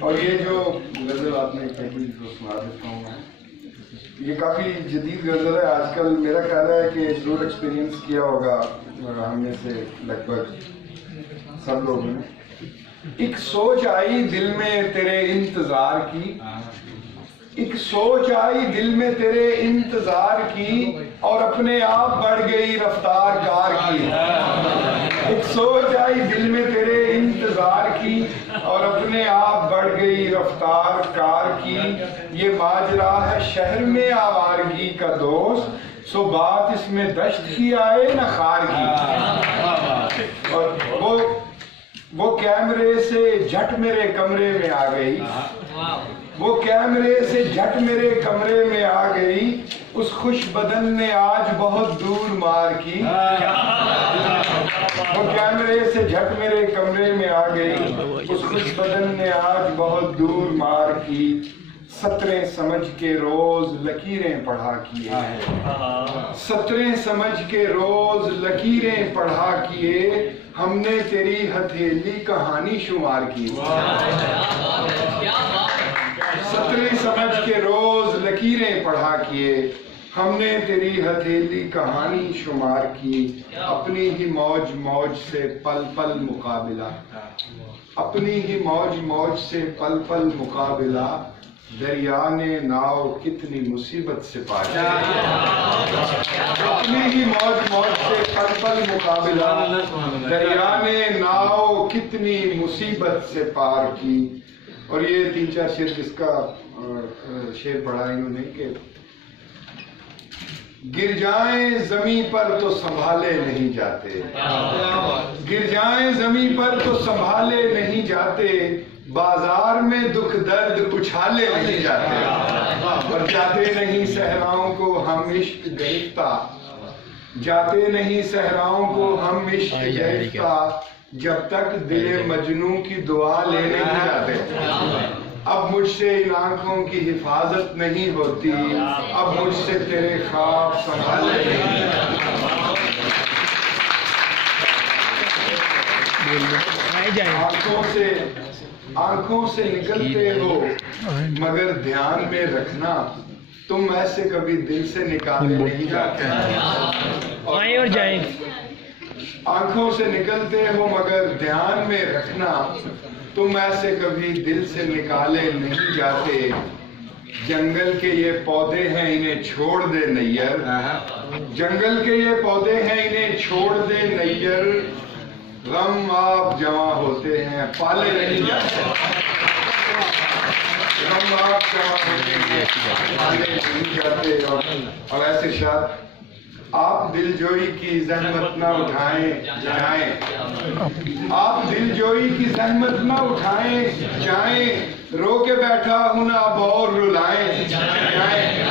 اور یہ جو غزل آپ نے کہی جو سنا دیتا ہوں میں، یہ کافی جدید غزل ہے. آج کل میرا خیال ہے کہ ضرور ایکسپیرینس کیا ہوگا ہم میں سے لگ بھگ سب لوگوں نے. ایک سوچ آئی دل میں تیرے انتظار کی، ایک سوچ آئی دل میں تیرے انتظار کی، اور اپنے آپ بڑھ گئی رفتار کار کی. ایک سوچ آئی دل میں تیرے انتظار کی، اور اپنے آپ بڑھ گئی رفتار کار کی. یہ ماجرا ہے شہر میں آوارگی کا دوست، سو بات اس میں دشت کی آئے نہ خار کی. اور وہ کیمرے سے جھٹ میرے کمرے میں آ گئی، وہ کیمرے سے جھٹ میرے کمرے میں آ گئی، اس خوش بدن نے آج بہت دور مار کی. وہ کیمرے سے جھٹ میرے کمرے میں آ گئی، اس خوش بدن نے آج بہت دور مار کی. سطریں سمجھ کے روز لکیریں پڑھا کیے، سطریں سمجھ کے روز لکیریں پڑھا کیے، ہم نے تیری ہتھیلی کہانی شمار کی. سطریں سمجھ کے روز لکیریں پڑھا کیے، ہم نے تیری ہتھیلی کہانی شمار کی. اپنی ہی موج موج سے پل پل مقابلہ، اپنی ہی موج موج سے پل پل مقابلہ، دریا نے ناؤ کتنی مصیبت سے پار کی. اپنی ہی موج موج سے پل پل مقابلہ، دریا نے ناؤ کتنی مصیبت سے پار کی. اور یہ 3-4 شعر جس کا شعر پڑھا انہوں نے کہ گر جائیں زمین پر تو سنبھالے نہیں جاتے، گر جائیں زمین پر تو سنبھالے نہیں جاتے، بازار میں دکھ درد اچھالے نہیں جاتے. اور جاتے نہیں صحراؤں کو ہم عشق گرفتہ، جاتے نہیں صحراؤں کو ہم عشق گرفتہ، جب تک دل مجنوں کی دعا لے نہیں جاتے. اب مجھ سے ان آنکھوں کی حفاظت نہیں ہوتی، اب مجھ سے تیرے خواب سنبھالے نہیں جاتے. آنکھوں سے نکلتے ہو مگر دھیان میں رکھنا، تم ایسے کبھی دل سے نکالے نہیں جاتے. اور جائیں آنکھوں سے نکلتے ہو مگر دھیان میں رکھنا، تم ایسے کبھی دل سے نکالے نہیں جاتے. جنگل کے یہ پودے ہیں انہیں چھوڑ دے نیر، جنگل کے یہ پودے ہیں انہیں چھوڑ دے نیر، غم آپ جمع ہوتے ہیں پالے نہیں جاتے. غم آپ جمع ہوتے ہیں پالے نہیں جاتے. اور ایسے شاد آپ دل جوئی کی زحمت نہ اٹھائیں جائیں، آپ دل جوئی کی زحمت نہ اٹھائیں جائیں، رو کے بیٹھا ہوں نہ اب اور رلائیں جائیں.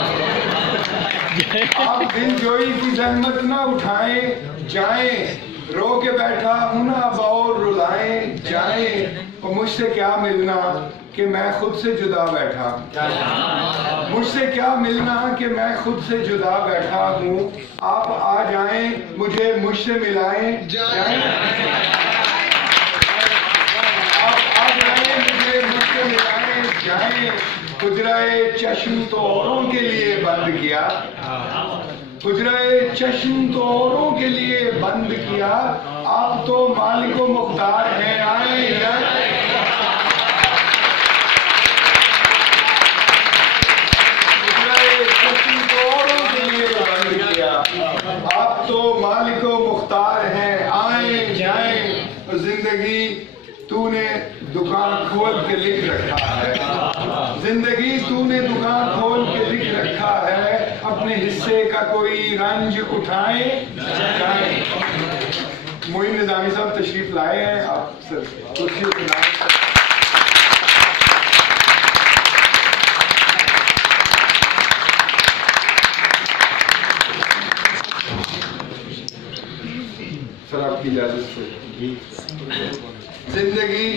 آپ دل جوئی کی زحمت نہ اٹھائیں جائیں، رو کے بیٹھا ہوں نہ اب اور رلائیں جائیں. اور مجھ سے کیا ملنا کہ میں خود سے جدا بیٹھا، مجھ سے کیا ملنا کہ میں خود سے جدا بیٹھا ہوں. آپ آ جائیں مجھے مجھ سے ملائیں جائیں، آپ آ جائیں مجھے مجھ سے ملائیں جائیں. حجرۂ چشم تو اوروں کے لیے بند کیا، حجرۂ چشم تو اوروں کے لیے بند کیا، آپ تو مالک و مختار ہیں آئیں جائیں. آپ تو مالک و مختار ہیں آئیں جائیں. زندگی تو نے دکان کھول کے لکھ رکھا ہے، زندگی تو نے دکان کھول کے لکھ رکھا ہے، اپنے حصے کا کوئی رنج اٹھائیں جائیں. معین نظامی صاحب تشریف لائے ہیں، آپ سر کرسی اٹھائیں. سر آپ کی اجازت سے. زندگی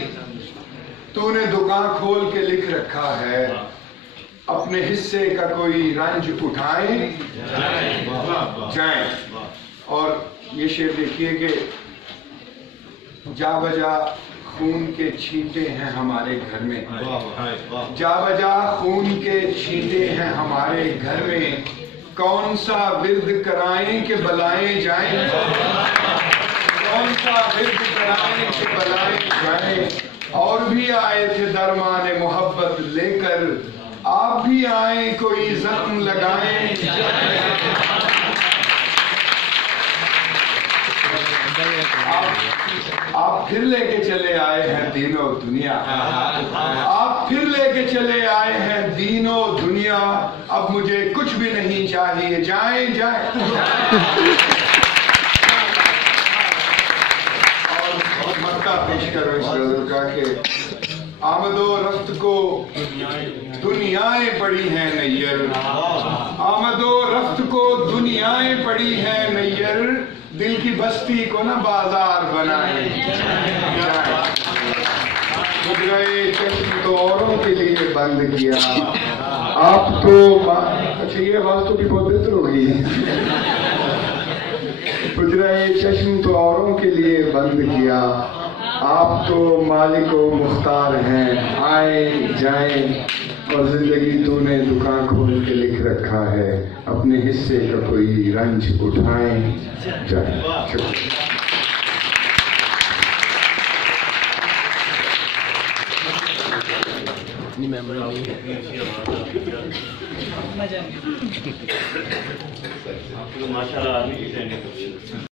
تو نے دکان کھول کے لکھ رکھا ہے، اپنے حصے کا کوئی رنج اٹھائیں جائیں. اور یہ شعر دیکھیے کہ جا بجا خون کے چھینٹے ہیں ہمارے گھر میں، جا بجا خون کے چھینٹے ہیں ہمارے گھر میں، کون سا ورد کرائیں کہ بلائیں جائیں، کون سا ورد کرائیں کہ بلائیں جائیں، اور بھی آئے تھے درمان محبت لے کر، آپ بھی آئیں کوئی زخم لگائیں، آپ پھر لے کے چلے آئے ہیں دین و دنیا، آپ پھر لے کے چلے آئے ہیں دین و دنیا، اب مجھے کچھ بھی نہیں چاہیے، جائیں جائیں۔ اور مکہ پیش کرو اس غزل کا کہ آمد و رفت کو دنیائیں پڑی ہیں نیر، آمد و رفت کو دنیائیں پڑی ہیں نیر، دل کی بستی کو نہ بازار بنائیں، حجرۂ چشم تو اوروں کے لیے بند کیا، آپ تو اچھا یہ آواز تو بھی بہت بہتر ہوگی، حجرۂ چشم تو اوروں کے لیے بند کیا، آپ تو مالک و مختار ہیں، آئیں جائیں، اور زندگی تو نے دکان کھول کے لکھ رکھا ہے، اپنے حصے کا کوئی رنج اٹھائیں جائیں۔ ماشاء اللہ